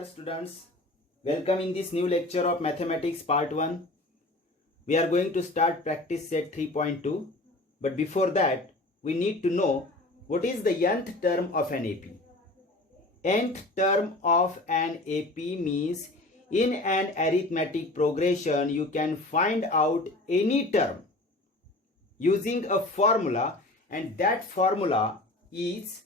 dear students, welcome in this new lecture of mathematics part 1. We are going to start practice set 3.2, but before that we need to know what is the nth term of an AP. Nth term of an AP means in an arithmetic progression you can find out any term using a formula, and that formula is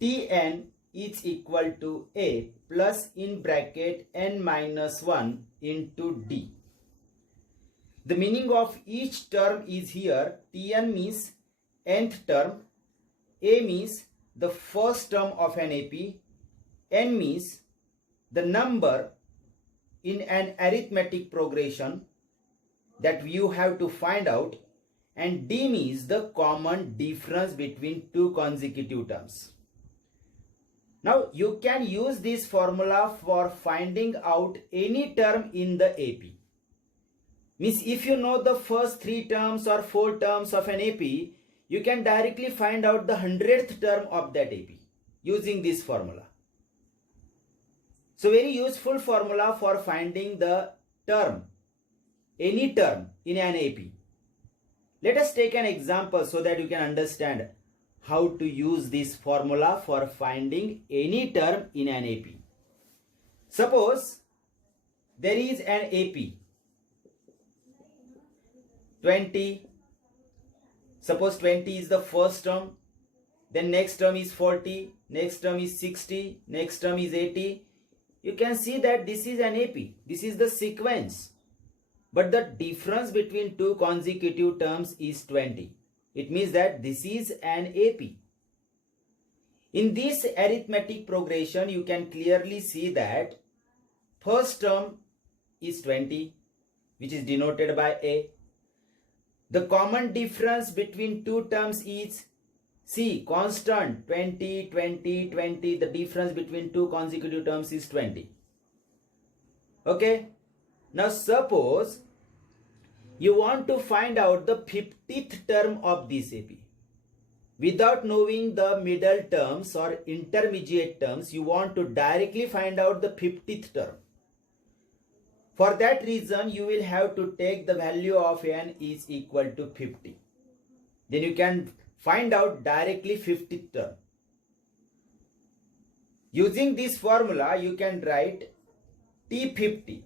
Tn is equal to A plus in bracket n minus 1 into D. The meaning of each term is here. Tn means nth term, A means the first term of an AP, n means the number in an arithmetic progression that you have to find out, and D means the common difference between two consecutive terms. Now you can use this formula for finding out any term in the AP. Means if you know the first 3 terms or 4 terms of an AP, you can directly find out the 100th term of that AP using this formula. So very useful formula for finding the term, any term in an AP. Let us take an example so that you can understand how to use this formula for finding any term in an AP. Suppose there is an AP 20. Suppose 20 is the first term, then next term is 40, next term is 60, next term is 80. You can see that this is an AP. This is the sequence. But the difference between two consecutive terms is 20. It means that this is an AP. In this arithmetic progression, you can clearly see that first term is 20, which is denoted by A. The common difference between two terms is C, constant 20, 20, 20. The difference between two consecutive terms is 20. Okay. Now suppose you want to find out the 50th term of this AP. Without knowing the middle terms or intermediate terms, you want to directly find out the 50th term. For that reason, you will have to take the value of n is equal to 50. Then you can find out directly 50th term. Using this formula, you can write T50.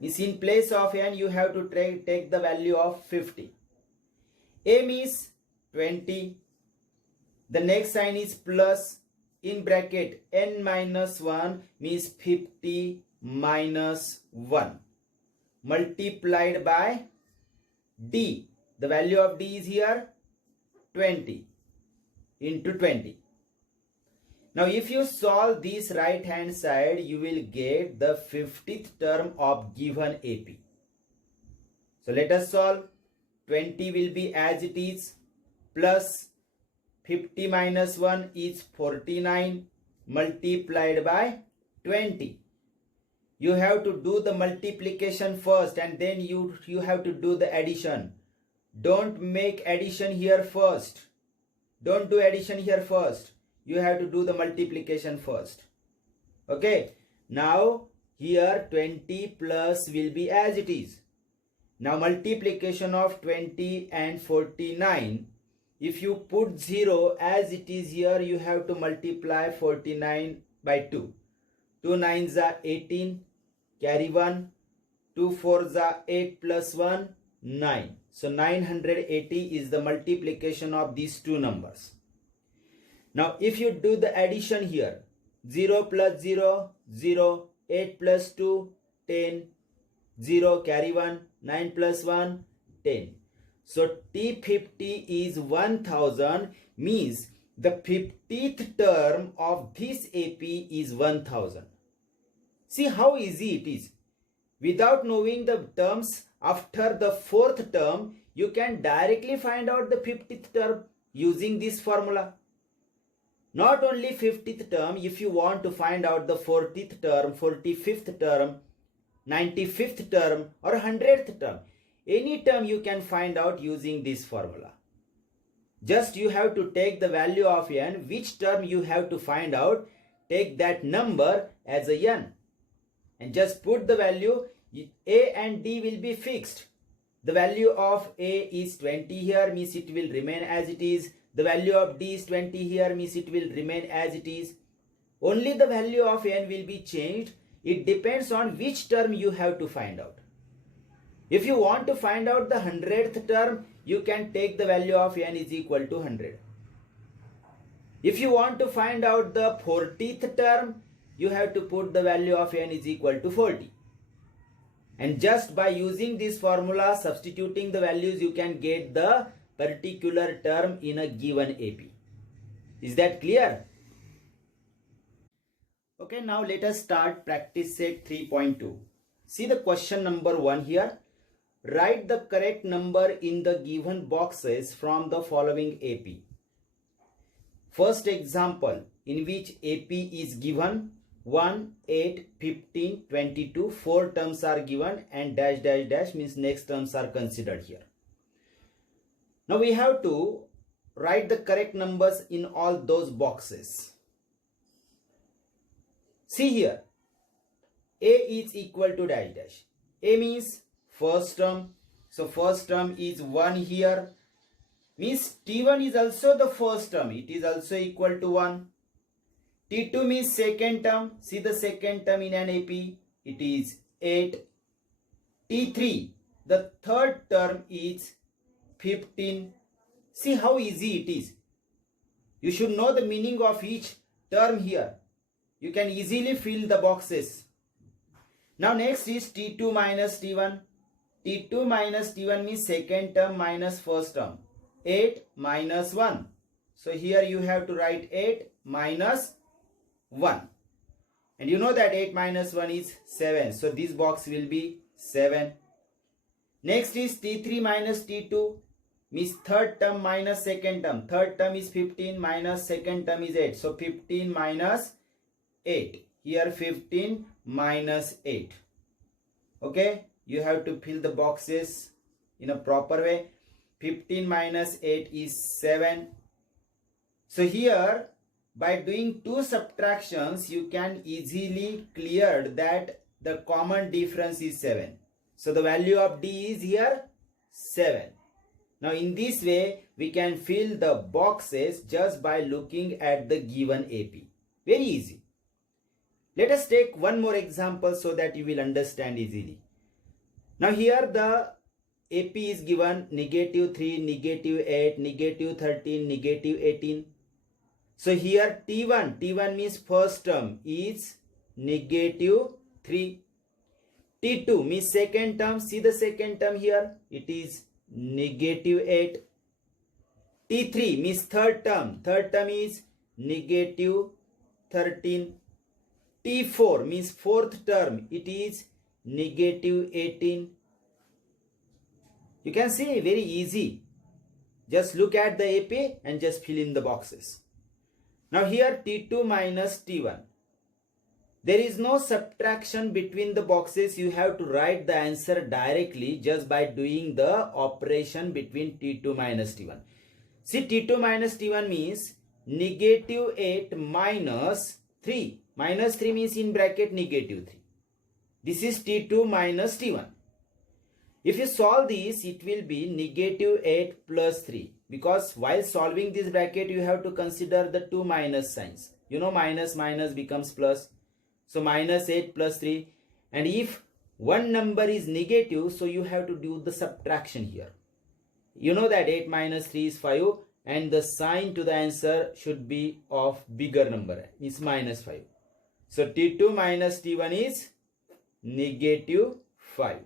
Is in place of n you have to take the value of 50. A means 20. The next sign is plus, in bracket n minus 1 means 50 minus 1 multiplied by D. The value of D is here 20 into 20. Now if you solve this right hand side, you will get the 50th term of given AP. So let us solve. 20 will be as it is, plus 50 minus 1 is 49 multiplied by 20. You have to do the multiplication first and then you have to do the addition. Don't make addition here first. Don't do addition here first. You have to do the multiplication first. Okay. Now here 20 plus will be as it is. Now multiplication of 20 and 49. If you put 0 as it is here, you have to multiply 49 by 2. 2 9s are 18. Carry 1. 2 4s are 8 plus 1, 9. So 980 is the multiplication of these two numbers. Now if you do the addition here, 0 plus 0, 0, 8 plus 2, 10, 0, carry 1, 9 plus 1, 10. So T50 is 1000, means the 50th term of this AP is 1000. See how easy it is. Without knowing the terms after the 4th term, you can directly find out the 50th term using this formula. Not only 50th term, if you want to find out the 40th term, 45th term, 95th term or 100th term, any term you can find out using this formula. Just you have to take the value of n, which term you have to find out, take that number as a n and just put the value. A and D will be fixed. The value of A is 20 here, means it will remain as it is. The value of D is 20 here, means it will remain as it is. Only the value of n will be changed. It depends on which term you have to find out. If you want to find out the 100th term, you can take the value of n is equal to 100. If you want to find out the 40th term, you have to put the value of n is equal to 40. And just by using this formula, substituting the values, you can get the particular term in a given AP. Is that clear? Okay, now let us start practice set 3.2. See the question number 1 here. Write the correct number in the given boxes from the following AP. First example, in which AP is given 1, 8, 15, 22, 4 terms are given and dash dash dash means next terms are considered here. Now we have to write the correct numbers in all those boxes. See here, A is equal to dash dash. A means first term. So first term is 1 here. Means T1 is also the first term. It is also equal to 1. T2 means second term. See the second term in an AP. It is 8. T3, the third term is 15. See how easy it is. You should know the meaning of each term here. You can easily fill the boxes. Now next is T2 minus T1. T2 minus T1 means second term minus first term. 8 minus 1. So here you have to write 8 minus 1. And you know that 8 minus 1 is 7. So this box will be 7. Next is T3 minus T2. Means third term minus second term. Third term is 15 minus second term is 8. So 15 minus 8. Here 15 minus 8. Okay. You have to fill the boxes in a proper way. 15 minus 8 is 7. So here by doing two subtractions you can easily clear that the common difference is 7. So the value of D is here 7. Now in this way we can fill the boxes just by looking at the given AP. Very easy. Let us take one more example so that you will understand easily. Now here the AP is given negative 3, negative 8, negative 13, negative 18. So here T1 means first term is negative 3. T2 means second term. See the second term here. It is negative 8. T3 means third term. Third term is negative 13. T4 means fourth term. It is negative 18. You can see very easy. Just look at the AP and just fill in the boxes. Now here T2 minus T1. There is no subtraction between the boxes. You have to write the answer directly just by doing the operation between T2 minus T1. See T2 minus T1 means negative 8 minus 3. Minus 3 means in bracket negative 3. This is T2 minus T1. If you solve this, it will be negative 8 plus 3. Because while solving this bracket, you have to consider the two minus signs. You know minus minus becomes plus. So minus 8 plus 3. And if one number is negative, so you have to do the subtraction here. You know that 8 minus 3 is 5. And the sign to the answer should be of bigger number. It's minus 5. So T2 minus T1 is negative 5.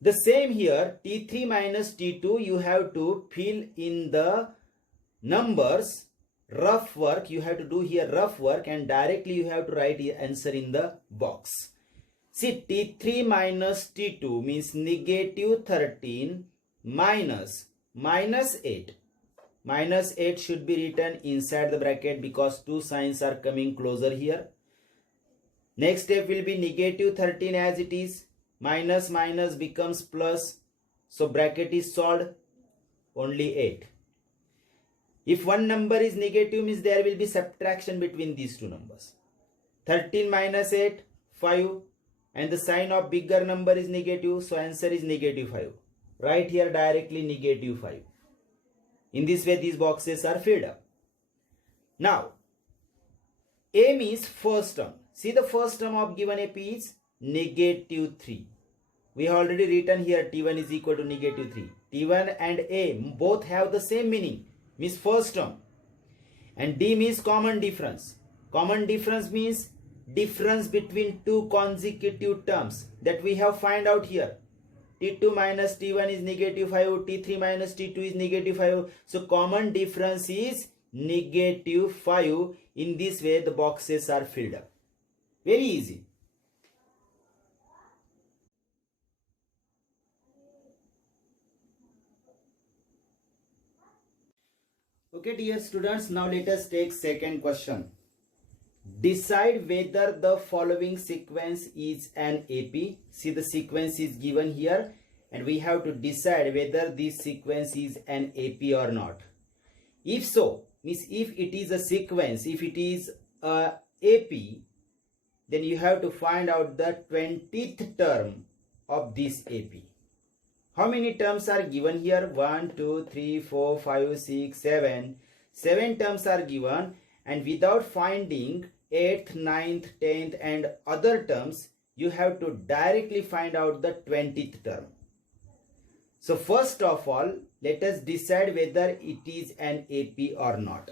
The same here, T3 minus T2, you have to fill in the numbers, rough work. You have to do here rough work and directly you have to write the answer in the box. See, T3 minus T2 means negative 13 minus 8. Minus 8 should be written inside the bracket because two signs are coming closer here. Next step will be negative 13 as it is. Minus minus becomes plus. So bracket is solved. Only 8. If one number is negative, means there will be subtraction between these two numbers. 13 minus 8, 5, and the sign of bigger number is negative, so answer is negative 5. Right here directly negative 5. In this way these boxes are filled up. Now M is first term. See, the first term of given AP is negative 3. We have already written here T1 is equal to negative 3. T1 and A both have the same meaning, means first term. And D means common difference. Common difference means difference between two consecutive terms that we have find out here. T2 minus T1 is negative 5. T3 minus T2 is negative 5. So common difference is negative 5. In this way the boxes are filled up. Very easy. Okay, dear students, now let us take second question. Decide whether the following sequence is an AP. See, the sequence is given here and we have to decide whether this sequence is an AP or not. If so, means if it is a sequence, if it is a AP, then you have to find out the 20th term of this AP. How many terms are given here? 1, 2, 3, 4, 5, 6, 7. 7 terms are given, and without finding 8th, 9th, 10th and other terms, you have to directly find out the 20th term. So first of all, let us decide whether it is an AP or not.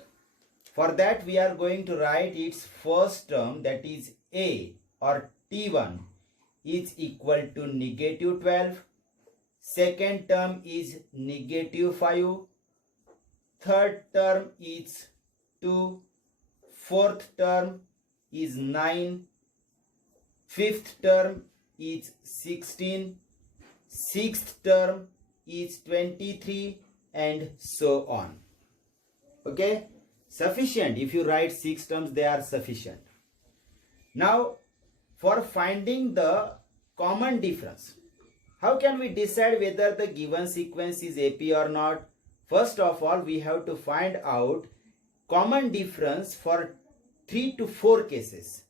For that we are going to write its first term, that is A or T1 is equal to negative 12. Second term is negative 5. Third term is 2. Fourth term is 9. Fifth term is 16. Sixth term is 23, and so on. Okay, sufficient. If you write 6 terms, they are sufficient. Now for finding the common difference, how can we decide whether the given sequence is AP or not? First of all, we have to find out common difference for 3 to 4 cases.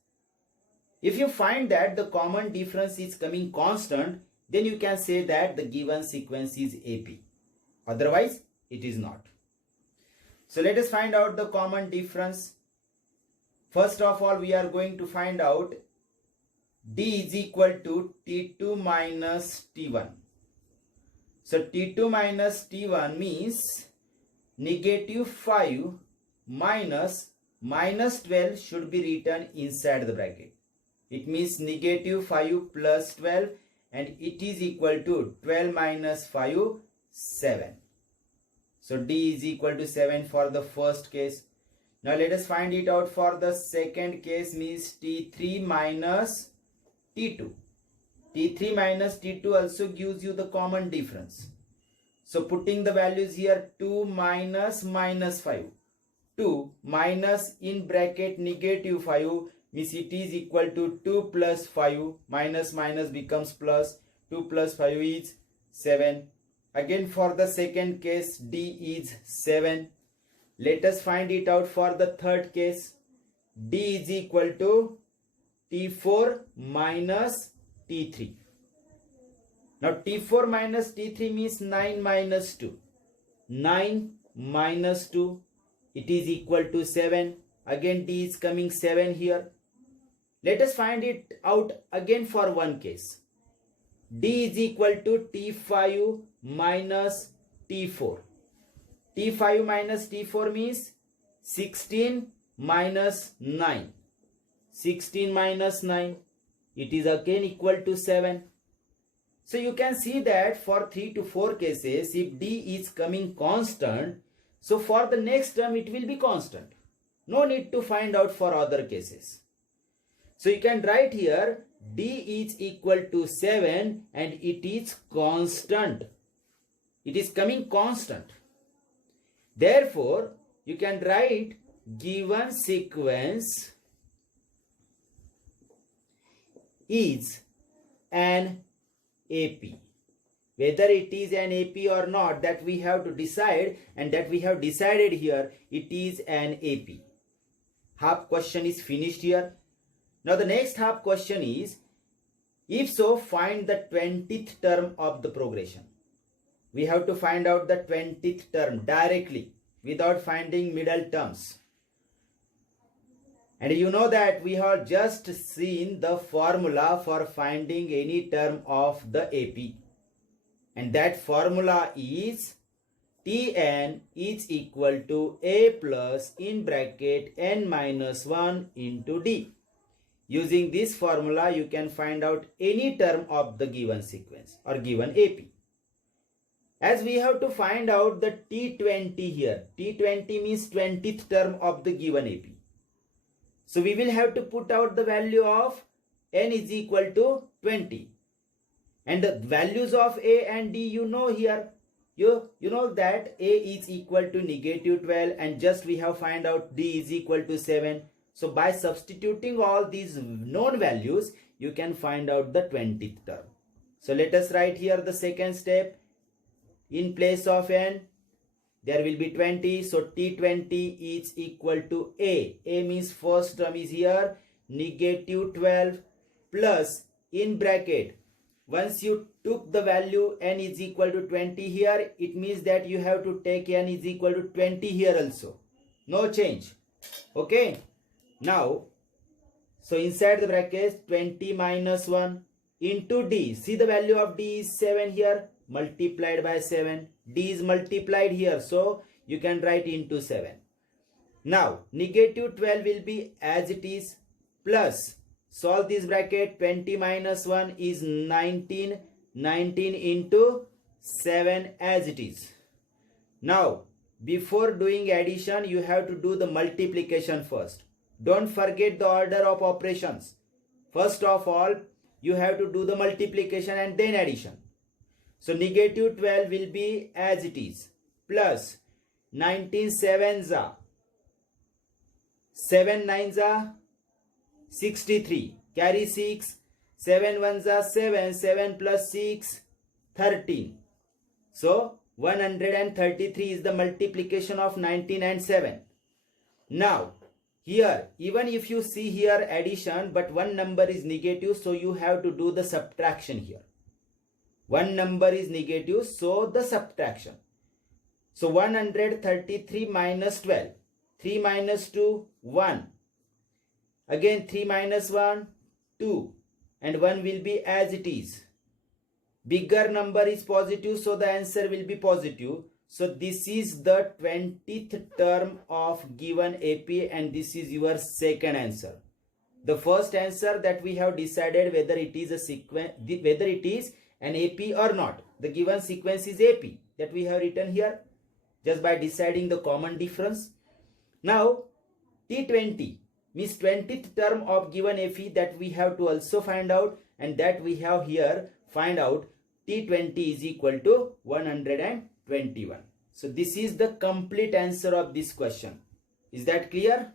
If you find that the common difference is coming constant, then you can say that the given sequence is AP. Otherwise, it is not. So let us find out the common difference. First of all, we are going to find out D is equal to T2 minus T1. So T2 minus T1 means negative 5 minus 12 should be written inside the bracket. It means negative 5 plus 12, and it is equal to 12 minus 5, 7. So D is equal to 7 for the first case. Now let us find it out for the second case, means T3 minus T2. T3 minus T2 also gives you the common difference. So putting the values here, 2 minus minus 5. 2 minus in bracket negative 5 means it is equal to 2 plus 5. Minus minus becomes plus. 2 plus 5 is 7. Again for the second case, D is 7. Let us find it out for the third case. D is equal to T4 minus T3. Now T4 minus T3 means 9 minus 2. 9 minus 2, it is equal to 7. Again D is coming 7 here. Let us find it out again for one case. D is equal to T5 minus T4. T5 minus T4 means 16 minus 9. 16 minus 9, it is again equal to 7. So you can see that for 3 to 4 cases, if D is coming constant, so for the next term it will be constant. No need to find out for other cases. So you can write here D is equal to 7 and it is constant. It is coming constant. Therefore, you can write given sequence is an AP. whether it is an AP or not, that we have to decide, and that we have decided here it is an AP. Half question is finished here. Now the next half question is, if so, find the 20th term of the progression. We have to find out the 20th term directly without finding middle terms. And you know that we have just seen the formula for finding any term of the AP. And that formula is Tn is equal to A plus in bracket n minus 1 into D. Using this formula, you can find out any term of the given sequence or given AP. As we have to find out the T20 here, T20 means 20th term of the given AP. So we will have to put out the value of n is equal to 20. And the values of A and D you know here. You know that A is equal to negative 12, and just we have find out D is equal to 7. So by substituting all these known values, you can find out the 20th term. So let us write here the second step. In place of n, there will be 20. So T20 is equal to A. A means first term is here, negative 12 plus in bracket. Once you took the value n is equal to 20 here, it means that you have to take n is equal to 20 here also. No change. Okay. Now, so inside the brackets, 20 minus 1 into D. See the value of D is 7 here, multiplied by 7. D is multiplied here, so you can write into 7. Now, negative 12 will be as it is, plus solve this bracket. 20 minus 1 is 19. 19 into 7 as it is. Now, before doing addition, you have to do the multiplication first. Don't forget the order of operations. First of all, you have to do the multiplication and then addition. So negative 12 will be as it is, plus 19 sevens are 7 nines are 63, carry 6, 7 ones are 7, 7 plus 6, 13. So 133 is the multiplication of 19 and 7. Now here, even if you see here addition, but one number is negative, so you have to do the subtraction here. One number is negative, so the subtraction. So 133 minus 12. 3 minus 2, 1. Again 3 minus 1, 2. And 1 will be as it is. Bigger number is positive, so the answer will be positive. So this is the 20th term of given AP, and this is your second answer. The first answer that we have decided whether it is a sequence, whether it is an AP or not. The given sequence is AP that we have written here just by deciding the common difference. Now T20 means 20th term of given AP that we have to also find out, and that we have here find out T20 is equal to 121. So this is the complete answer of this question. Is that clear?